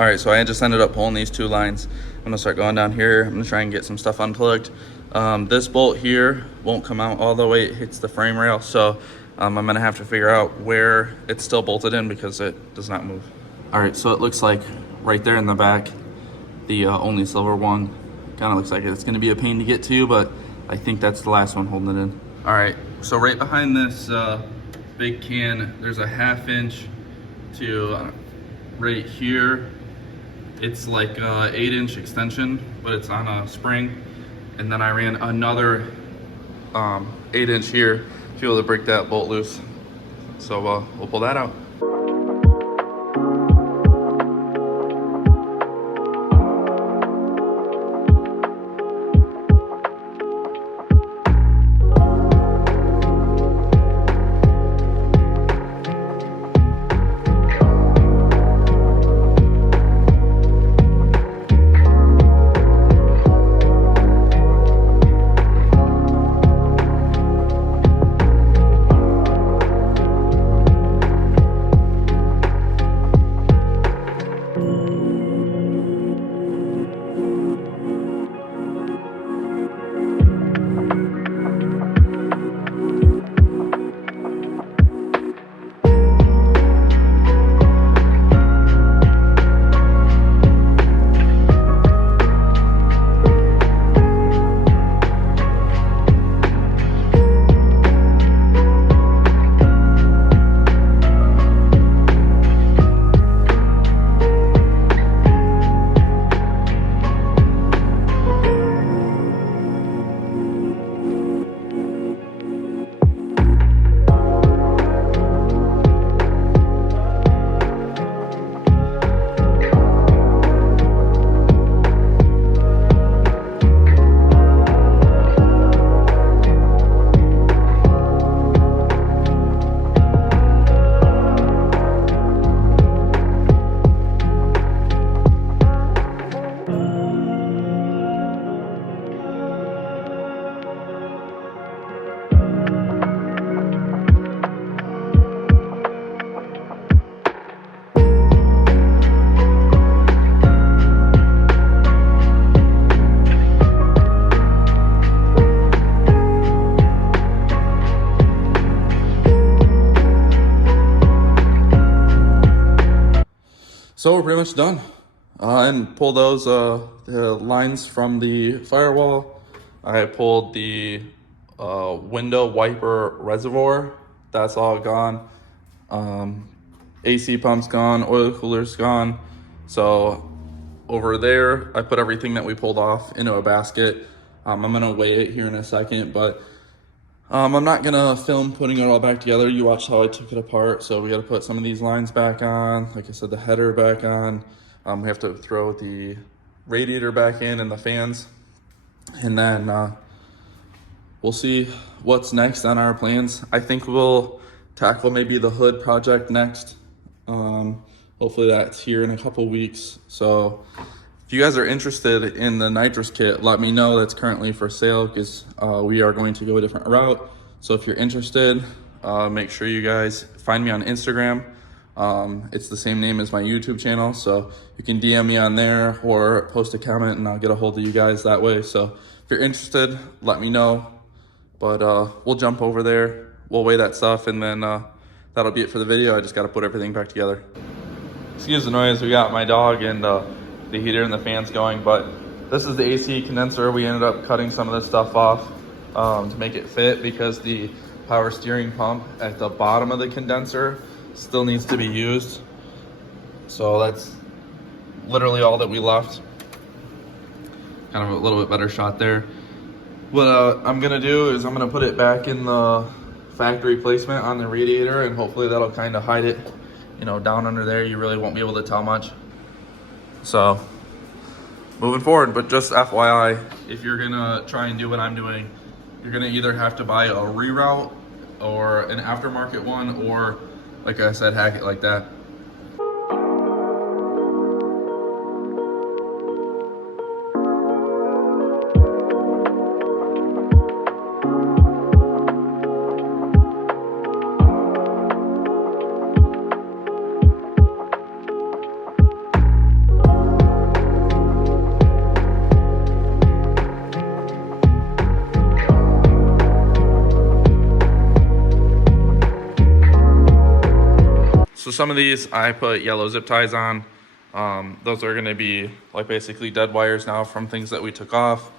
All right, so I just ended up pulling these two lines. I'm gonna start going down here. I'm gonna try and get some stuff unplugged. This bolt here won't come out all the way. It hits the frame rail, so I'm gonna have to figure out where it's still bolted in because it does not move. All right, so it looks like right there in the back, the only silver one, kind of looks like it's gonna be a pain to get to, but I think that's the last one holding it in. All right, so right behind this big can, there's a 1/2 inch to right here. It's like a 8-inch extension, but it's on a spring. And then I ran another 8-inch here to be able to break that bolt loose. So we'll pull that out. So we're pretty much done. And pull those the lines from the firewall. I pulled the window wiper reservoir. That's all gone. AC pump's gone, oil cooler's gone. So over there, I put everything that we pulled off into a basket. I'm gonna weigh it here in a second, but I'm not gonna film putting it all back together. You watched how I took it apart. So we gotta put some of these lines back on. Like I said, the header back on. We have to throw the radiator back in and the fans. And then we'll see what's next on our plans. I think we'll tackle maybe the hood project next. Hopefully that's here in a couple weeks. So if you guys are interested in the Nitrous kit, let me know. That's currently for sale because we are going to go a different route. So if you're interested, make sure you guys find me on Instagram. It's the same name as my YouTube channel. So you can DM me on there or post a comment and I'll get a hold of you guys that way. So if you're interested, let me know. But we'll jump over there. We'll weigh that stuff and then that'll be it for the video. I just got to put everything back together. Excuse the noise. We got my dog and the heater and the fans going, but this is the AC condenser. We ended up cutting some of this stuff off to make it fit because the power steering pump at the bottom of the condenser still needs to be used. So that's literally all that we left. Kind of a little bit better shot there. What I'm gonna do is I'm gonna put it back in the factory placement on the radiator and hopefully that'll kind of hide it, you know, down under there. You really won't be able to tell much. So moving forward, but just FYI, if you're gonna try and do what I'm doing, you're gonna either have to buy a reroute or an aftermarket one, or like I said, hack it like that. So some of these I put yellow zip ties on. Those are gonna be like basically dead wires now from things that we took off.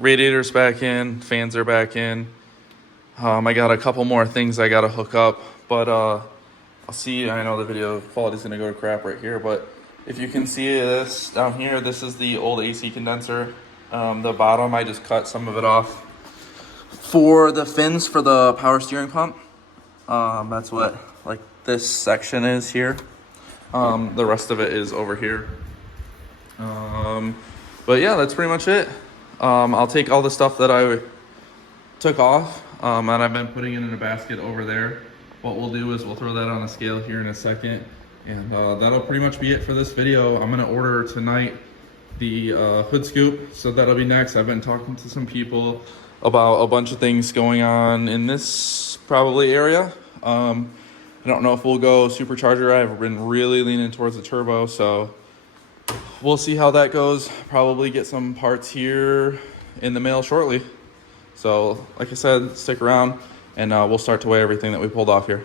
Radiator's back in, fans are back in. I got a couple more things I gotta hook up, but I'll see. I know the video quality is gonna go to crap right here, but if you can see this down here, this is the old AC condenser. The bottom, I just cut some of it off for the fins for the power steering pump. That's what like this section is here. The rest of it is over here. But yeah, that's pretty much it. I'll take all the stuff that I took off, and I've been putting it in a basket over there. What we'll do is we'll throw that on a scale here in a second, and that'll pretty much be it for this video. I'm gonna order tonight the hood scoop, so that'll be next. I've been talking to some people about a bunch of things going on in this probably area. I don't know if we'll go supercharger. I've been really leaning towards the turbo, so we'll see how that goes. Probably get some parts here in the mail shortly. So like I said, stick around and we'll start to weigh everything that we pulled off here.